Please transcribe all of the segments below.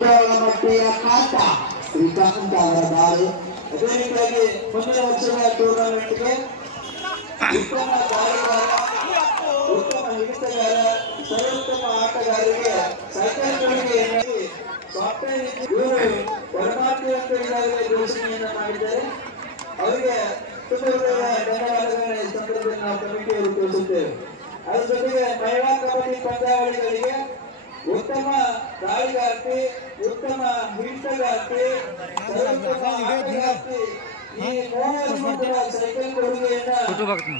ಮಟ್ಟಿಯ ಕಾಟ ಶ್ರೀಕಾಂತ್ ಅವರ ದಾಳಿ. ಅದೇ ರೀತಿಯಾಗಿ ಮುಂದಿನ ವರ್ಷದ ಟೂರ್ನಮೆಂಟ್ಗೆ ಉತ್ತಮ ದಾಳಿಗಾರ, ಉತ್ತಮ ಹಿಡಿತಗಾರ, ಸರ್ವೋತ್ತಮ ಆಟಗಾರರಿಗೆ ಸೈಕಲ್ ಕೊಡುಗೆಯನ್ನು ಸಾಫ್ಟ್ವೇರ್ ಇವರು ಕೊಡಮಾಡ್ತೀವಿ ಅಂತ ಈಗಾಗಲೇ ಘೋಷಣೆಯನ್ನು ಮಾಡಿದ್ದಾರೆ. ಅವರಿಗೆ ತುಂಬ ಧನ್ಯವಾದಗಳನ್ನು ಈ ಸಂದರ್ಭದಲ್ಲಿ ನಾವು ಕಮಿಟಿಯವರು ತಿಳಿಸುತ್ತೇವೆ. ಅದರ ಜೊತೆಗೆ ಮಹಿಳಾ ಕಬಡ್ಡಿ ಪಂದ್ಯಾವಳಿಗಳಿಗೆ ಉತ್ತಮ ದಾಳಿಗಾರ್ತಿ, ಉತ್ತಮ ಹಿಡಿತಗಾರ್ತಿ, ಸರ್ವೋತ್ತಮ ಆಟಗಾರ್ತಿ ಈ ಮೂವರನ್ನು ಕೂಡ ಸೈಕಲ್ ಕೊಡುಗೆದಾರರಾಗಿ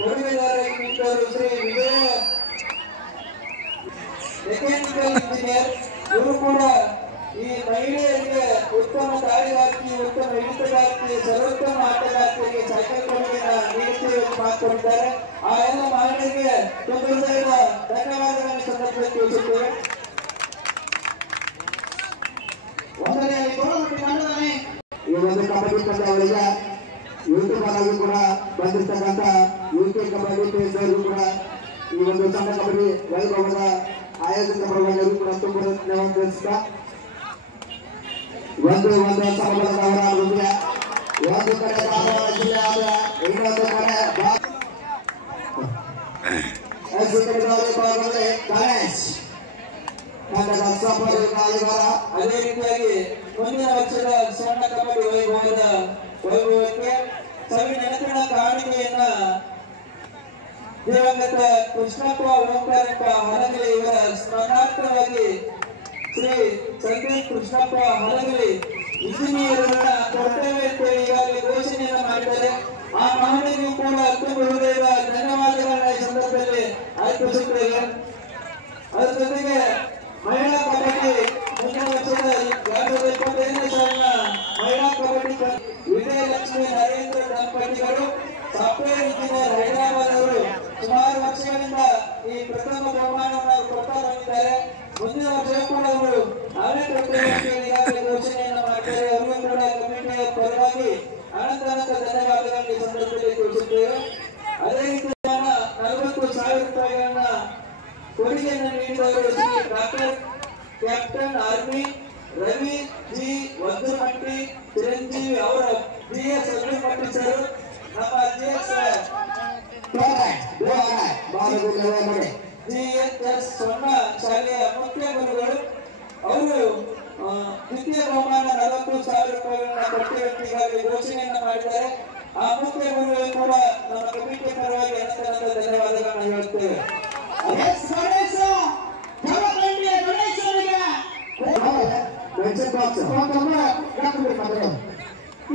ನಿಂತವರು ಶ್ರೀ ವಿಜಯ ಮೆಕ್ಯಾನಿಕಲ್ ಇಂಜಿನಿಯರ್. ಇವರು ಕೂಡ ಈ ಮಹಿಳೆಯರಿಗೆ ಉತ್ತಮ ದಾಳಿಗಾರ್ತಿ, ಉತ್ತಮ ಹಿಡಿತಗಾರ್ತಿ, ಸರ್ವೋತ್ತಮ ಆಟಗಾರ್ತಿಗೆ ಸೈಕಲ್ ಕೊಡುಗೆಯನ್ನು ನೀಡುತ್ತೇವೆ ಎಂದು ಮಾತನಾಡಿದ್ದಾರೆ. ಆ ಎಲ್ಲ ಮಹಿಳೆಯರಿಗೆ ತುಂಬ ಧನ್ಯವಾದಗಳನ್ನು ಸಂದರ್ಭದಲ್ಲಿ ತಿಳಿಸುತ್ತೇವೆ. ಈ ಒಂದು ಕಬಡ್ಡಿ ಪಂದ್ಯಾವಳಿಗೆ ಯೂಟ್ಯೂಬ್ ಆಗಿ ಕೂಡ ಬಂದಿರ್ತಕ್ಕಂಥ ಯುಕೆ ಕಬಡ್ಡಿ ಪೇಜರು ಕೂಡ ಈ ಒಂದು ಸಣ್ಣ ಕಬಡ್ಡಿ ವೈಭವದ ಆಯೋಜಕ ಪರವಾಗಿ ಕೂಡ ತುಂಬ ಧನ್ಯವಾದ ತಿಳಿಸ್ತಾ ಒಂದು ಸಮಬಲದ ಅವರ ಆಗುತ್ತಿದೆ. ಒಂದು ಕಡೆ ಧಾರವಾಡ ಜಿಲ್ಲೆ ಆದ, ಇನ್ನೊಂದು ಕಡೆ ಗಣೇಶ್ ಗಾಳಿಗಾರ. ಅದೇ ರೀತಿಯಾಗಿ ಮುಂದಿನ ವರ್ಷದ ಸಣ್ಣ ಕಬಡ್ಡಿ ವೈಭವಕ್ಕೆ ಸವಿ ನೆನಪಿನ ಕಾಣಿಕೆಯನ್ನ ದಿವಂಗತ ಕೃಷ್ಣಪ್ಪ ಓಂಕಾರಪ್ಪ ಹೊರಗಲಿ ಇವರ ಸ್ಮರಣಾರ್ಥವಾಗಿ ಶ್ರೀ ಸಂದೀಪ್ ಕೃಷ್ಣಪ್ಪ ಹೊರಗಲಿ ಇಂಜಿನಿಯರ್ಗಳನ್ನ ಕೊಡ್ತೇವೆ ಅಂತ ಈಗಾಗಲೇ ಘೋಷಣೆಯನ್ನ ಮಾಡಿದ್ದಾರೆ. ಆ ಮಹನೀಯರಿಗೂ ಕೂಡ ತುಂಬ ಹೃದಯದ ಧನ್ಯವಾದಗಳನ್ನ ಈ ಸಂದರ್ಭದಲ್ಲಿ ಅರ್ಪಿಸುತ್ತೇವೆ. ಅದರ ಜೊತೆಗೆ ಮಹಿಳಾ ಕಬಡ್ಡಿ ಮುಂದಿನ ವರ್ಷದ 2025ನೇ ಸಾಲಿನ ಮಹಿಳಾ ಕಬಡ್ಡಿ ವಿಜಯಲಕ್ಷ್ಮಿ ನರೇಂದ್ರ ದಂಪತಿಗಳು ಸಾಫ್ಟ್ವೇರ್ ಇಂಜಿನಿಯರ್ ಹೈದರಾಬಾದ್ ಅವರು ಸುಮಾರು ವರ್ಷಗಳಿಂದ ಈ ಪ್ರಥಮ ಬಹುಮಾನವನ್ನು ಕೊಡ್ತಾ ಬಂದಿದ್ದಾರೆ. ಮುಂದಿನ ವರ್ಷ ಕೂಡ ಅವರು ಅವರೇ ಕೊಡ್ತೇವೆ ಅಂತ ಈಗಾಗಲೇ ಘೋಷಣೆಯನ್ನು ಮಾಡಿದ್ದಾರೆ. ಅವರಿಗೂ ಕೂಡ ಕಮಿಟಿಯ ಪರವಾಗಿ ಅನಂತ ಧನ್ಯವಾದಗಳನ್ನು ಈ ಸಂದರ್ಭದಲ್ಲಿ ತಿಳಿಸುತ್ತೇವೆ. ಅದೇ ರೀತಿ 40,000 ರೂಪಾಯಿಗಳನ್ನ ಕೊಡುಗೆಯನ್ನು ನೀಡಿದವರು Shri doctor captain army Ravi G Vajramatti Chiranjeevi ಅವರ ಜಿಎಸ್ ವಜ್ರಮಟ್ಟಿ ಸರ್, ನಮ್ಮ ಜಿಎಸ್ ಸೊನ್ನ ಶಾಲೆಯ ಮುಖ್ಯ ಗುರುಗಳು. ಅವರು ದ್ವಿತೀಯ ಬಹುಮಾನ 40,000 ರೂಪಾಯಿಗಳನ್ನ ಕೊಡ್ತೇವೆ ಅಂತ ಈಗಾಗಲೇ ಘೋಷಣೆಯನ್ನು ಮಾಡಿದ್ದಾರೆ. ಆ ಮುಖ್ಯ ಗುರುಗಳು ಕೂಡ ನಮ್ಮ ಕಮಿಟಿ ಪರವಾಗಿ ಅನಂತ ಧನ್ಯವಾದಗಳನ್ನು ಹೇಳುತ್ತೇವೆ.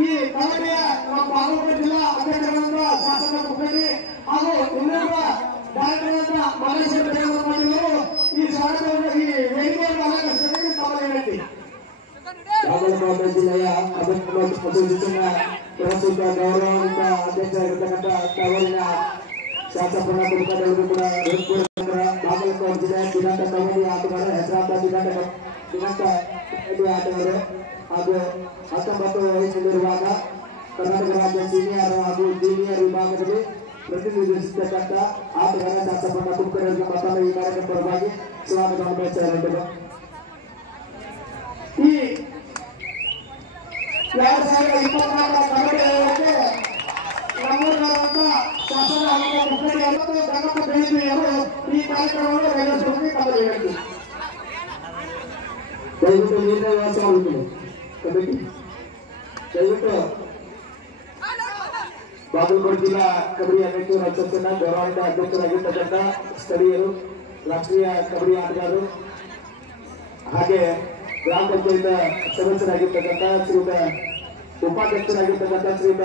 ಈ ಕಬಡ್ಡಿಯ ನಮ್ಮ ಬಾಗಲಕೋಟೆ ಜಿಲ್ಲಾ ಅಧ್ಯಕ್ಷರಾದ ಶಾಸಕ ಮುಖಂಡಿ ಹಾಗೂ ಇನ್ನೊಬ್ಬ ಡಾಕ್ಟರ್ ಮಲ್ಲೇಶ್ವರ ಈ ಸ್ವಾಗತವನ್ನು ಈ ವೇದಿಕೆಯನ್ನು ಅಲಂಕರಿಸಿದ್ದಕ್ಕೆ ತಮಗೆ ವಿನಂತಿ. ಬಾಗಲಕೋಟೆ ಜಿಲ್ಲೆಯ ಶಿಕ್ಷಣ ಪ್ರಸ್ತುತ ಗೌರವಾನ್ವಿತ ಅಧ್ಯಕ್ಷರಾಗಿರ್ತಕ್ಕಂಥ ತವರಿನ ಶಾಸಕರ ಕುಲಕರ್ಣಿಯವರು ಕೂಡ ಬಾಗಲಕೋಟೆ ಜಿಲ್ಲೆಯ ದಿನಾಂಕ ಕಬಡ್ಡಿ ಆಟಗಾರ ಹೆಸರಾಂತ ದಿನಾಂಕ ಆಟಗಾರರು ಹಾಗೂ 19 ವಯಸ್ಸಿನಲ್ಲಿರುವಾಗ ಕರ್ನಾಟಕ ರಾಜ್ಯ ಸೀನಿಯರ್ ಹಾಗೂ ಜೂನಿಯರ್ ವಿಭಾಗದಲ್ಲಿ ಪ್ರತಿನಿಧಿಸತಕ್ಕಂಥ ಆಟಗಾರ ಶಾಸಕರ ಕುಲಕರ್ಣಿಯವರಿಗೆ ಮತ್ತೊಮ್ಮೆ ಈ ಕಾರ್ಯಕ್ರಮ ಪರವಾಗಿ ಸ್ವಾಗತವನ್ನು ಬಯಸಲಾಗಿದೆ. ಈ 2024ರ ಕಬಡ್ಡಿ ಆಯೋಗಕ್ಕೆ ನಮ್ಮೂರಿನಾದಂಥ ಶಾಸನ ಮುಖಂಡಿ ಮತ್ತು ಗಣಪ ಬೆಳಿತಿಯವರು ಈ ಕಾರ್ಯಕ್ರಮವನ್ನು ನೆರವೇರಿಸುವುದಕ್ಕೆ ತಮಗೆ ವಿನಂತಿ. ದಯವಿಟ್ಟು ನೀರಿನ ವ್ಯವಸ್ಥೆ ಮಾಡುತ್ತೇನೆ ಕಮಿಟಿ. ದಯವಿಟ್ಟು ಬಾಗಲಕೋಟೆ ಜಿಲ್ಲಾ ಕಬಡ್ಡಿ ಅಧ್ಯಕ್ಷರು ಅಧ್ಯಕ್ಷನ ಗೌರವಾನ್ವಿತ ಅಧ್ಯಕ್ಷರಾಗಿರ್ತಕ್ಕಂಥ ಸ್ಥಳೀಯರು, ರಾಷ್ಟ್ರೀಯ ಕಬಡ್ಡಿ ಆಟಗಾರರು ಹಾಗೆ ಗ್ರಾಮ ಪಂಚಾಯತ್ ಸದಸ್ಯರಾಗಿರ್ತಕ್ಕಂಥ ಶ್ರೀಯುತ ಉಪಾಧ್ಯಕ್ಷರಾಗಿರ್ತಕ್ಕಂಥ ಶ್ರೀಯುತ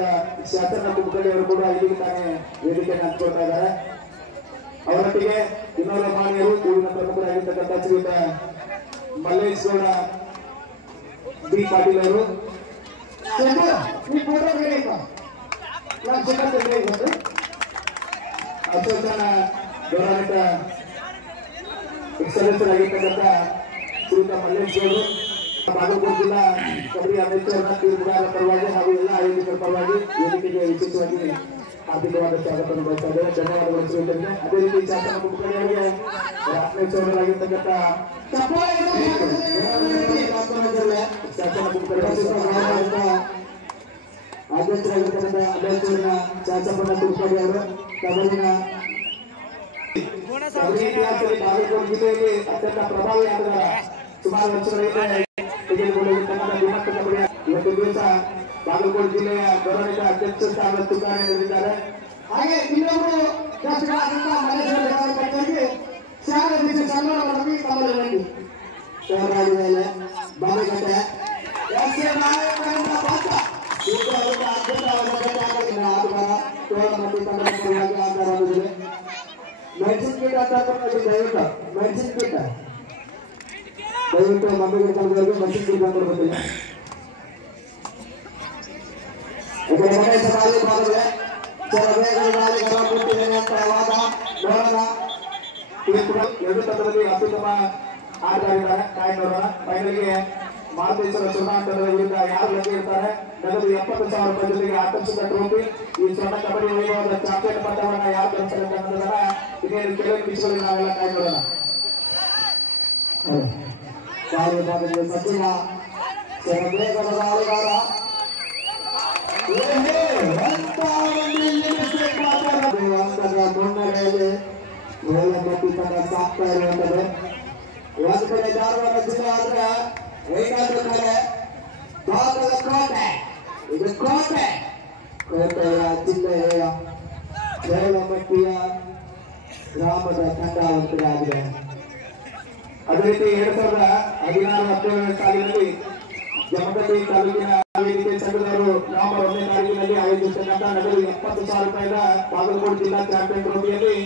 ಶಾಸನ ಕುಲಕರ್ಣಿಯವರು ಕೂಡ ಇಲ್ಲಿಗೆ ತಾನೇ ವೇದಿಕೆಯನ್ನು ಹಂಚಿಕೊಳ್ತಾ ಇದ್ದಾರೆ. ಅವರೊಟ್ಟಿಗೆ ಇನ್ನೋರ್ವ ಮಾನ್ಯರು ಊರಿನ ಪ್ರಮುಖರಾಗಿರ್ತಕ್ಕಂಥ ಶ್ರೀಯುತ ಮಲ್ಲೇಶ್ವರ ಬಿ ಪಾಟೀಲ್ ಅವರು ಅಶೋಕನ ಗೌರವಾನ್ವಿತ ಸದಸ್ಯರಾಗಿರ್ತಕ್ಕಂಥ ಶ್ರೀಯುತ ಮಲ್ಲೇಶ್ವರು ಬಾಗಲಕೋಟೆ ಜಿಲ್ಲಾ ಕಬಡ್ಡಿ ಅಧ್ಯಕ್ಷರನ್ನ ತೀರ್ಪುಗಾರ ಪರವಾಗಿ ಹಾಗೂ ಎಲ್ಲ ಆಯೋಜಕರ ಪರವಾಗಿ ವೇದಿಕೆಗೆ ವಿಶೇಷವಾಗಿ ಹಾರ್ದಿಕವಾದ ಸ್ವಾಗತವನ್ನು ಬಯಸ್ತಾ ಇದ್ದೇವೆ. ಧನ್ಯವಾದಗಳು ಶ್ರೀಯುತರಿಗೆ. ಅದೇ ರೀತಿ ಶಾಸನ ಮುಖಂಡರಿಗೆ ರಾತ್ಮೇಶ್ವರರಾಗಿರ್ತಕ್ಕಂಥ ಅಧ್ಯಕ್ಷರಾಗಿರ್ತಕ್ಕಂಥ ಅಧ್ಯಕ್ಷರನ್ನ ಶಾಸಕರನ್ನ ತಿಳ್ಕೊಂಡು ಅವರು ಕಬಡ್ಡಿನ ಇತಿಹಾಸದಲ್ಲಿ ಬಾಗಲಕೋಟೆ ಜಿಲ್ಲೆಯಲ್ಲಿ ಅತ್ಯಂತ ಪ್ರಭಾವಿ ಆಟಗಾರ ಸುಮಾರು ವರ್ಷಗಳಿಂದ ತೆಗೆದುಕೊಂಡಿರ್ತಕ್ಕಂಥ ಶ್ರೀಮಂತ ಕಬಡ್ಡಿ ಇವತ್ತು ದಿವಸ ಬಾಗಲಕೋಟೆ ಜಿಲ್ಲೆಯ ಗೌರವಿತ ಅಧ್ಯಕ್ಷ ಸ್ಥಾನ ಚುನಾವಣೆ ನಡೆದಿದ್ದಾರೆ. ಹಾಗೆ ಇನ್ನೊಬ್ಬರು ಶಾಸಕರಾದಂತಹ ಮಲ್ಲೇಶ್ವರ ಶಾಲೆಯಲ್ಲಿ ಸನ್ಮಾನ ಮಾಡಿ ತಮ್ಮಲ್ಲಿ ಶಹರಾಜ್ ಬಾವಿಕಟ್ಟೆ ಮೆಡಿಸಿನ್ ಕಿಟ್ ಅಂತ ಮೆಡಿಸಿನ್ ಕಿಟ್ ದಯವಿಟ್ಟು ಮಮ್ಮಿಗೆ ಕಳೆದವರಿಗೆ ಮೆಡಿಸಿನ್ ಕಿಟ್ ಕೊಡ್ಬೇಕು. ಖಾಲಿ ಮಾಡಿದ್ರೆ ಕೊಟ್ಟಿದ್ದೇನೆ ಅಂತ ಯಾವಾಗ ನೋಡೋಣ. ಎರಡು ತಂಡದಲ್ಲಿ ಅತ್ಯುತ್ತಮ ಆಟಗಾರಿದ್ದಾರೆ ಕಾಯಿ ನೋಡೋಣ. ಫೈನಲ್ಗೆ ಮಾರುತೇಶ್ವರ ಚುನಾವಣಾ ವಿರುದ್ಧ ಯಾರು ಲಗ್ಗೆ ಇರ್ತಾರೆ. ನಗದು 70,000 ರೂಪಾಯಿ ಜೊತೆಗೆ ಆಕರ್ಷಕ ಟ್ರೋಫಿ. ಈ ಸ್ವರ್ಣ ಕಬಡ್ಡಿ ವೈಭವದ ಚಾಂಪಿಯನ್ ಪಟ್ಟವನ್ನ ಯಾರು ಗಳಿಸ್ತಾರೆ ಅನ್ನೋದನ್ನ ಇನ್ನೇನು ಕೆಲವು ನಿಮಿಷಗಳಲ್ಲಿ ನಾವೆಲ್ಲ ಕಾಯಿ ನೋಡೋಣ. ಸಚಿನ ವೇಗದ ಆಟಗಾರ ಮುನ್ನಡೆಯಲ್ಲಿ ಗೋಲಮಟ್ಟಿ ತಂಡ ಸಾಕ್ತಾ ಇರುವಂತದ್ದು. ಒಂದು ಕಡೆ ಧಾರವಾಡ ಜಿಲ್ಲೆ ಆದ್ರೆ ಇನ್ನೊಂದು ಕಡೆ ಭಾಗದ ಕೋಟೆ. ಇದು ಕೋಟೆ ಕೋಟೆಯ ಜಿಲ್ಲೆಯ ಗೋಲಮಟ್ಟಿಯ ಗ್ರಾಮದ ತಂಡ ಒಂದಾಗಿದೆ. ಅದೇ ರೀತಿ 2016-17 ಸಾಲಿನಲ್ಲಿ ಜಮಖಂಡಿ ತಾಲೂಕಿನ ವೇದಿಕೆ ಸಂಘದವರು ನವೆಂಬರ್ 1ನೇ ತಾರೀಕಿನಲ್ಲಿ ಆಯೋಜಿಸಿರ್ತಕ್ಕಂಥ ನಗದು 70,000 ರೂಪಾಯಿನ ಬಾಗಲಕೋಟೆ ಜಿಲ್ಲಾ ಚಾಂಪಿಯನ್ ಟ್ರೋಫಿಯಲ್ಲಿ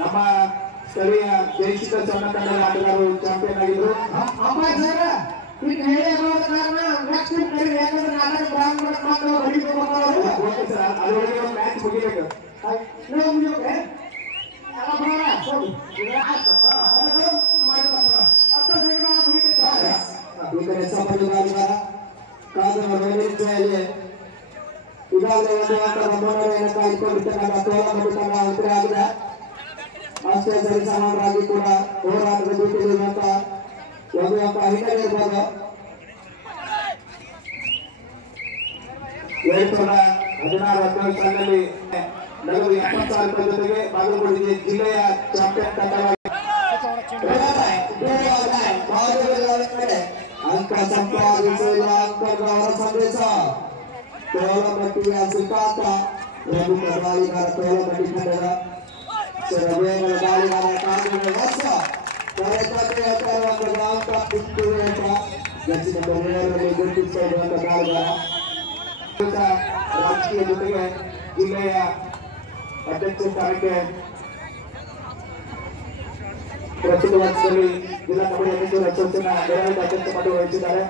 ನಮ್ಮ ಸ್ಥಳೀಯ ಜಯಶಿಖ ಸಣ್ಣ ತಂಡದ ಆಟಗಾರರು ಚಾಂಪಿಯನ್ ಆಗಿದ್ರು. ಅದರೊಳಗೆ ಒಂದು ಮ್ಯಾಚ್ ಮುಗಿಬೇಕು. ಈ ಕಡೆ ಸಫಲರಾಗಿದ್ದಾರೆ. ಕಾದರ ಮೇಲಿದ್ದಲ್ಲಿ ಈಗಾಗಲೇ ಒಂದು ಆಟದ ಮುನ್ನಡೆಯನ್ನು ಕಾಯ್ದುಕೊಂಡಿರ್ತಕ್ಕಂಥ ತೋಲಮಟ್ಟಿ ತಂಡ ಉತ್ತರ ಆಗಿದೆ. ಅಷ್ಟೇ ಸರಿ ಸಮಾನರಾಗಿ ಕೂಡ ಹೋರಾಟದ ಜೊತೆಗಿರುವಂತ ಒಂದು ಅಂಕ ಹಿನ್ನಡೆ ಇರ್ಬೋದು. 2016-17 ಸಾಲಿನಲ್ಲಿ ನಗದು 70,000 ರೂಪಾಯಿ ಜೊತೆಗೆ ಬಾಗಲಕೋಟೆ ಜಿಲ್ಲೆಯ ಚಾಂಪಿಯನ್ ತಂಡವಾಗಿ ಅಂಕ ಸಂಪಾದಿಸಿದ ಅಂಕಗಳ ಸಂದೇಶ. ತೋಲಮಟ್ಟಿಯ ಸಿದ್ಧಾಂತ ಪ್ರಮುಖ ದಾಳಿಗಾರ ತೋಲಮಟ್ಟಿ ತಂಡದ ವೇಗದ ದಾಳಿಗಾರ ಕಾನೂನು ವರ್ಷ ಅಂಕ ಪಿಂಟುವೆ ಗಚ್ಚಿನ ಬೆಳೆಯಲ್ಲಿ ಗುರುತಿಸಿರುವಂತ ದಾಳಿಗಾರ ರಾಜಕೀಯ ಜೊತೆಗೆ ಜಿಲ್ಲೆಯ ಅಧ್ಯಕ್ಷ ಸ್ಥಾನಕ್ಕೆ ಪ್ರಸ್ತುತ ವರ್ಷದಲ್ಲಿ ಜಿಲ್ಲಾ ಕಬಡ್ಡಿ ಅಧ್ಯಕ್ಷರು ಅಧ್ಯಕ್ಷನ ಗೌರವಿತ ಅಧ್ಯಕ್ಷ ಪಟ್ಟು ವಹಿಸಿದ್ದಾರೆ.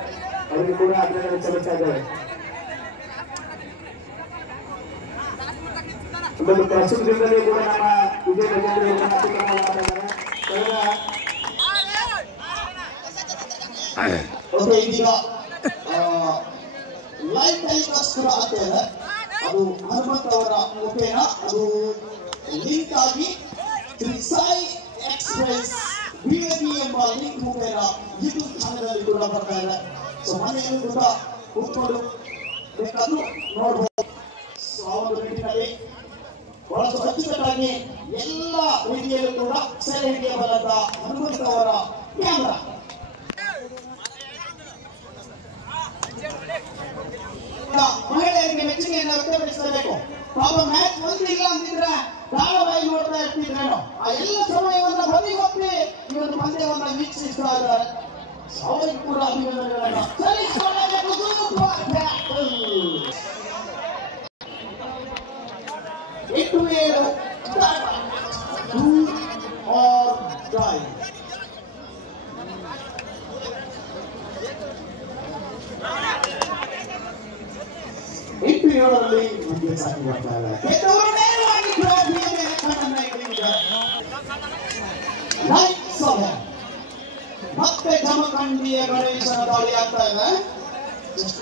ಅವರಿಗೆ ಕೂಡ ಅಭಿನಂದನೆ ಸಲ್ಲಿಸ್ತಾ ಇದ್ದಾರೆ. ಒಂದು ಪ್ರಸ್ತುತ ದಿನದಲ್ಲಿ ಕೂಡ ನಮ್ಮ ವಿಜಯ ಗಜೇಂದ್ರ ಅತ್ಯುತ್ತಮವಾದ ಇದೀಗ ಲೈವ್ ಟೆಲಿಕಾಸ್ಟ್ ಕೂಡ ಆಗ್ತಾ ಇದೆ. ಅದು ಹನುಮಂತ್ ಅವರ ಮುಖೇನ ಅದು ಲಿಂಕ್ ಆಗಿ ಶ್ರೀ ಸಾಯಿ ಎಕ್ಸ್ಪ್ರೆಸ್ ಬಿಎಬಿ ಎಂಬ ಲಿಂಕ್ ಮುಖೇನ ಯೂಟ್ಯೂಬ್ ಚಾನೆಲ್ ಕೂಡ ಬರ್ತಾ ಇದೆ. ಸೊ ಮನೆಯಲ್ಲಿ ಕೂಡ ಕೂತ್ಕೊಂಡು ಬೇಕಾದ್ರೂ ನೋಡಬಹುದು. ಸೊ ಆ ಒಂದು ನಿಟ್ಟಿನಲ್ಲಿ ಬಹಳಷ್ಟು ಅಚ್ಚುಕಟ್ಟಾಗಿ ಎಲ್ಲ ರೀತಿಯಲ್ಲೂ ಕೂಡ ಸೆರೆ ಹಿಡಿಯಬಲ್ಲಂತ ಹನುಮಂತ್ ಅವರ ಕ್ಯಾಮ್ರಾ. ಮಹಿಳೆಯರಿಗೆ ಮೆಚ್ಚುಗೆಯನ್ನು ವ್ಯಕ್ತಪಡಿಸಬೇಕು. ಪಾಪ ಮ್ಯಾಚ್ ಬಂದಿಲ್ಲ ಅಂತಿದ್ರೆ ಧಾರಾವಾಹಿ ನೋಡ್ತಾ ಇರ್ತಿದ್ರೇನೋ. ಆ ಎಲ್ಲ ಸಮಯವನ್ನು ಬದಿಗೊತ್ತಿ ಈ ಒಂದು ಪಂದ್ಯವನ್ನ ವೀಕ್ಷಿಸ್ತಾ ಇದ್ದಾರೆ. ಅವರಿಗೆ ಕೂಡ ಅಭಿನಂದನೆಗಳನ್ನು ಸಲ್ಲಿಸಿಕೊಳ್ಳಬೇಕು. ಇಟ್ಟು ಏಳು ಇಟ್ಟು ಏಳರಲ್ಲಿ ಮುಂದೆ ಸಾಗಿ ಬರ್ತಾ ಇದ್ದಾರೆ. ಮತ್ತೆ ಜಮಖಂಡಿಯ ಗಣೇಶನ ದಾಳಿ ಆಗ್ತಾ ಇದೆ.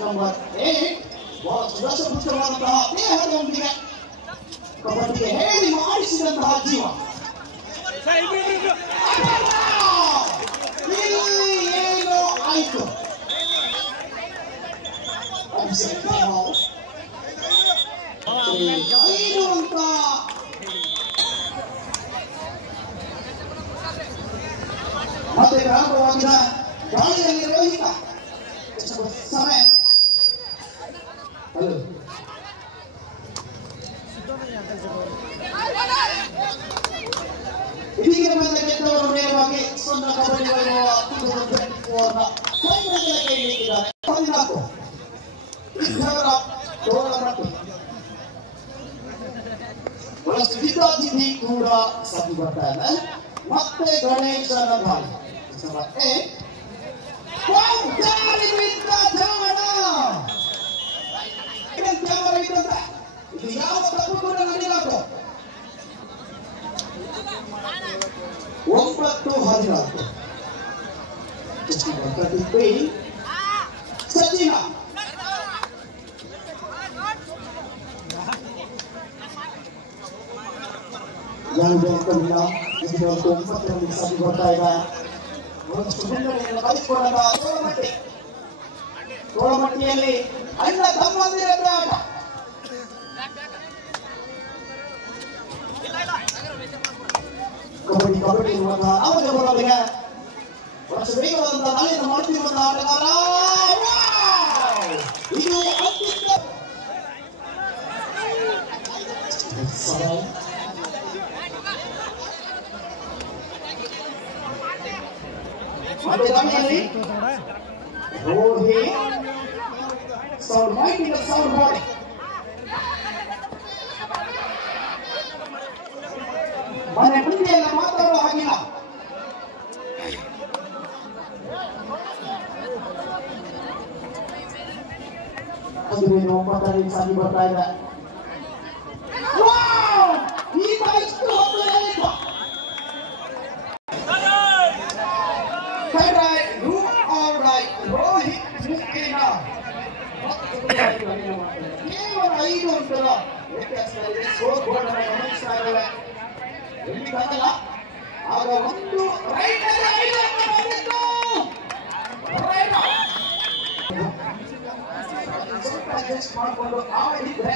ನಂಬರ್ 8 ಬಹಳಷ್ಟು ದಶಪುಷ್ಟವಾದಂತಹ ದೇಹದೊಂದಿಗೆ ಕಬಡ್ಡಿಗೆ ಹೇಳಿ ಮಾಡಿಸಿದಂತಹ ಜೀವ. ಏನು ಆಯ್ತು ಮತ್ತೆ ಪ್ರಾರಂಭವಾಗಿದ ದಾಳಿಯಲ್ಲಿ ರೋಹಿತ ಸಮಯ ಇದೀಗ ಬಂದ ಗೆದ್ದವರು ನೇರವಾಗಿ ಸೊನ್ನ ಕಬಡ್ಡಿ ವೈಭವ 14 ಇದ್ದವರ ತೋಳಮಟ್ಟಿ ಬಹಳಷ್ಟು ಜಿದ್ದಾಜಿದ್ದಿ ಕೂಡ ಸದ್ದು ಬರ್ತಾ ಇದೆ. ಮತ್ತೆ ಗಣೇಶನ ದಾಳಿ ಇದು ಯಾವ ತಪ್ಪು ಕೂಡ ನಡೆಯಲಾಗ 9-14 ಸಚಿನ ಯಾವುದೇ ಅಂಕವಿಲ್ಲ. ಇದು 9ರಲ್ಲಿ ಸದ್ದು ಬರ್ತಾ ಇದೆ. ಒಂದಷ್ಟು ಮುನ್ನಡೆಯನ್ನು ಕಲಿಸಿಕೊಂಡಾಗ ತೋಳಮಟ್ಟಿಯಲ್ಲಿ ಅಣ್ಣ ತಮ್ಮಂದಿರ ಆಟ. ಕಬಡ್ಡಿ ಇರುವಂತಹ ಅವರಿಗೆ ಬರೋರಿಗೆ ವರ್ಷ ವೇಗವಾದಂತಹ ದಾಳಿಯನ್ನು ಮಾಡುತ್ತಿರುವಂತಹ ಆಟಗಾರ ಇದು ಮತ್ತೆ ದಾಳಿಯಲ್ಲಿ Rohi sound miking sound body ಮನೆ ಮುಂದೆ ಎಲ್ಲ ಮಾತಾಡುವ ಹಾಗಿಲ್ಲ. ಅದು 9ರಲ್ಲಿ ಸಾಗಿ ಬರ್ತಾ ಇದೆ. ಈಗ ಇಷ್ಟು ರೋಹಿತ್ ಮುಖ್ಯನ ಕೇವಲ 5 ಅಂಕದ ವ್ಯತ್ಯಾಸದಲ್ಲಿ ಸ್ಕೋರ್ ಬೋರ್ಡ್ ಅನ್ನು ಗಮನಿಸ್ತಾ ಇದ್ದೇವೆ. ಎಲ್ಲಿಗಾಗಲ್ಲ ಆಗ ಒಂದು ರೈಟ್ ಮಾಡಿಕೊಂಡು ಆಡಿದ್ರೆ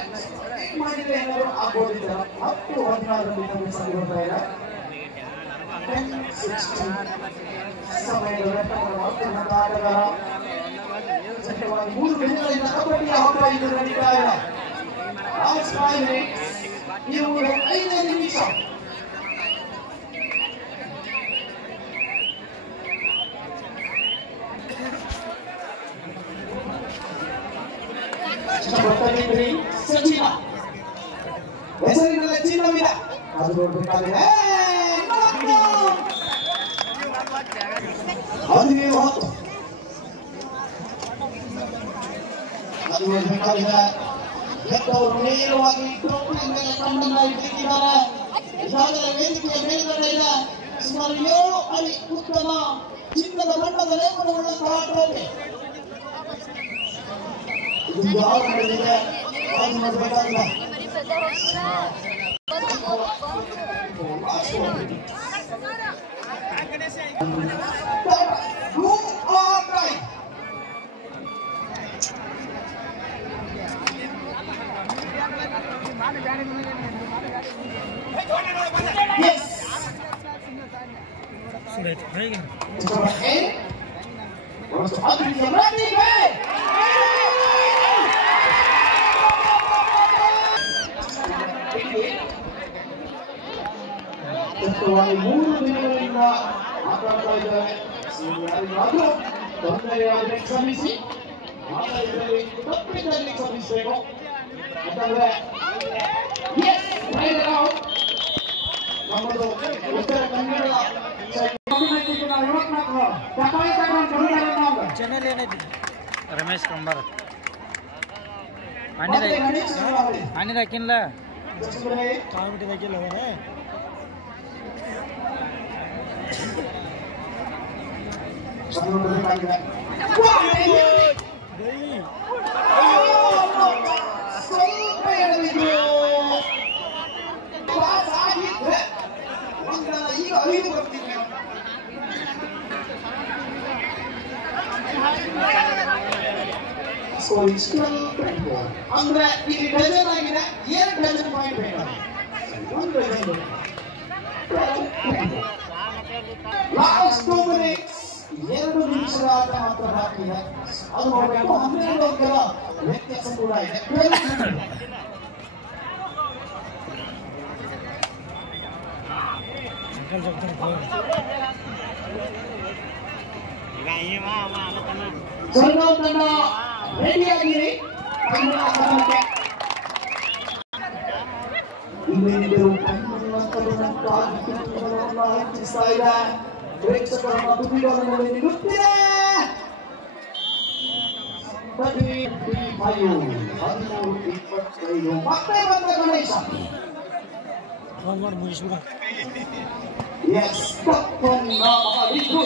ಮಾಡಿದ್ರೆ ಏನಾದ್ರು ಆಗ್ಬೋದಿಲ್ಲ. 10-16 ಸಾಗಿ ಬರ್ತಾ ಇದೆ. ಸಮಯದ ಆಟಗಾರ 3 ದಿನಗಳಿಂದ ಕಬಡ್ಡಿಯ ಹಬ್ಬ ಇದು ನಡೀತಾ ಇದೆ. ನೀವು 5 ನಿಮಿಷ ಸಚಿನ ಹೆಸರಿನಲ್ಲಿ ಚಿನ್ನವಿಲ್ಲ. ಅದು ನೋಡ್ಬೇಕಾಗಿದೆ. 17-10 ಅದು ನೋಡ್ಬೇಕಾಗಿದೆ. ಗೆದ್ದವರು ನೇರವಾಗಿ ಟ್ರೋಫಿ ಮೇಲೆ ಕಣ್ಣನ್ನ ಇಟ್ಟಿದ್ದಾರೆ. ಈಗಾಗಲೇ ವೇದಿಕೆಯ ಮೇಲ್ಗಡೆ ಇದೆ ಸುಮಾರು 7 ಅಡಿ ಉತ್ತಮ ಚಿನ್ನದ ಬಣ್ಣದ ಲೇಪನವುಳ್ಳಂತಹ ಟ್ರೋಫಿ. ಇದು ಯಾವ ನಡೆದಿದೆ ಅದು ನೋಡ್ಬೇಕಾಗಿದೆ. ಮೂರು ದಿನಗಳಿಂದ ಮಾತಾಡ್ತಾ ಇದ್ದಾರೆ. ಯಾರಿಗಾದ್ರೂ ತೊಂದರೆಯಾದರೆ ಕ್ಷಮಿಸಿ, ತಪ್ಪಿದಲ್ಲಿ ಕ್ಷಮಿಸಬೇಕು. ಯಾಕಂದ್ರೆ ನಮ್ಮದು ಉತ್ತರ ಕನ್ನಡ ಚಾನೆಲ್ ಏನೈತಿ ರಮೇಶ್ ಕಂಬಾರ ಹಾಕಿಲ್ಲ ಕಾಮಿಟಿದಾಕಿಲ್ಲ ಅವನೇ ಅಂದ್ರೆ ಇಲ್ಲಿ ಡಜನ್ ಆಗಿದೆ. 2 ಡಜನ್ ಪಾಯಿಂಟ್ ಬೇಕಾಗಿದೆ. 1 ಡಜನ್ ಲಾಸ್ಟ್ 2 ಮಿನಿಟ್ಸ್ 2 ನಿಮಿಷದ ಆಟ ಮಾತ್ರ ಬಾಕಿ ಇದೆ. ಅದು ನೋಡಬೇಕು 12 ಅಂಕಗಳ ವ್ಯತ್ಯಾಸ ಕೂಡ ಇದೆ. ಸೊರಗಾಂವ್ ತಂಡ ರೆಡಿಯಾಗಿರಿ. ಇನ್ನಿಬ್ಬರು ಹೆಚ್ಚಿಸ್ತಾ ಇದೆ. ಪ್ರೇಕ್ಷಕರ ತುಟಿಗಳನ್ನು ನಿಲ್ಲುತ್ತಿದೆ. 13-25 ಮತ್ತೆ ಬಂದ ಗಣೇಶ. ಎಸ್ ತಪ್ಪನ್ನ ಮಾಡಿದ್ರು.